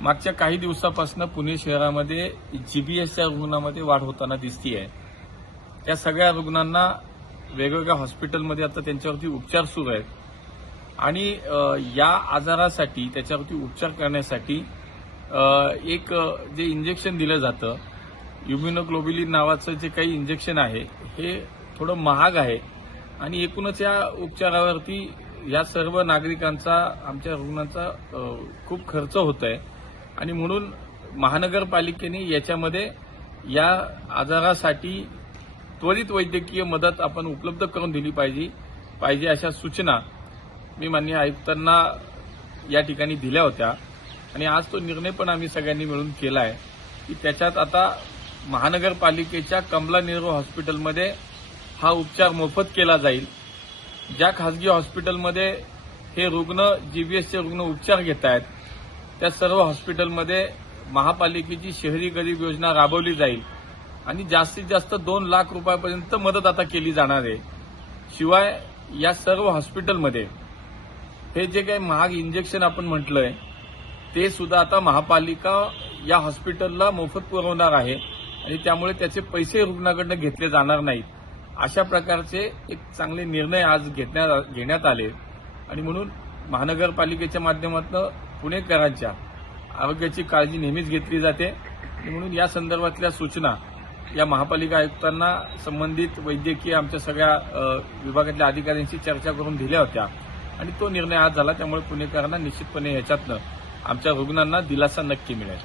मागच्या काही दिवसापासून पुणे शहरामध्ये जीबीएसच्या रुग्णामध्ये वाढ होताना दिसतीये. त्या सगळ्या रुग्णांना वेगवेगळ्या हॉस्पिटलमध्ये आता त्यांच्यावरती उपचार सुरू आहेत. आणि या आजारासाठी त्याच्यावरती उपचार करण्यासाठी एक जे इंजेक्शन दिलं जातं युम्युनोग्लोबिलिन नावाचं जे काही इंजेक्शन आहे हे थोडं महाग आहे. आणि एकूणच या उपचारावरती या सर्व नागरिकांचा आमच्या रुग्णांचा खूप खर्च होत आहे आणि म्हणून महानगरपालिकेने याच्यामध्ये या आजारासाठी त्वरित वैद्यकीय मदत आपण उपलब्ध करून दिली पाहिजे पाहिजे अशा सूचना मी माननीय आयुक्तांना या ठिकाणी दिल्या होत्या. आणि आज तो निर्णय पण आम्ही सगळ्यांनी मिळून केला आहे की त्याच्यात आता महानगरपालिकेच्या कमला नेहरू हॉस्पिटलमध्ये हा उपचार मोफत केला जाईल. ज्या खासगी हॉस्पिटलमध्ये हे रुग्ण जीबीएसचे रुग्ण उपचार घेत आहेत त्या सर्व हॉस्पिटलमध्ये महापालिकेची शहरी गरीब योजना राबवली जाईल. आणि जास्तीत जास्त दोन लाख रुपयापर्यंत मदत आता केली जाणार आहे. शिवाय या सर्व हॉस्पिटलमध्ये हे जे काही महाग इंजेक्शन आपण म्हटलंय ते सुद्धा आता महापालिका या हॉस्पिटलला मोफत पुरवणार आहे. आणि त्यामुळे त्याचे पैसे रुग्णाकडनं घेतले जाणार नाहीत. अशा प्रकारचे एक चांगले निर्णय आज घेण्यात घेण्यात आले. आणि म्हणून महानगरपालिकेच्या माध्यमातून पुणेकरांच्या आरोग्याची काळजी नेहमीच घेतली जाते. म्हणून या संदर्भातल्या सूचना या महापालिका आयुक्तांना संबंधित वैद्यकीय आमच्या सगळ्या विभागातल्या अधिकाऱ्यांशी चर्चा करून दिल्या होत्या. आणि तो निर्णय आज झाला त्यामुळे पुणेकरांना निश्चितपणे याच्यातनं आमच्या रुग्णांना दिलासा नक्की मिळेल.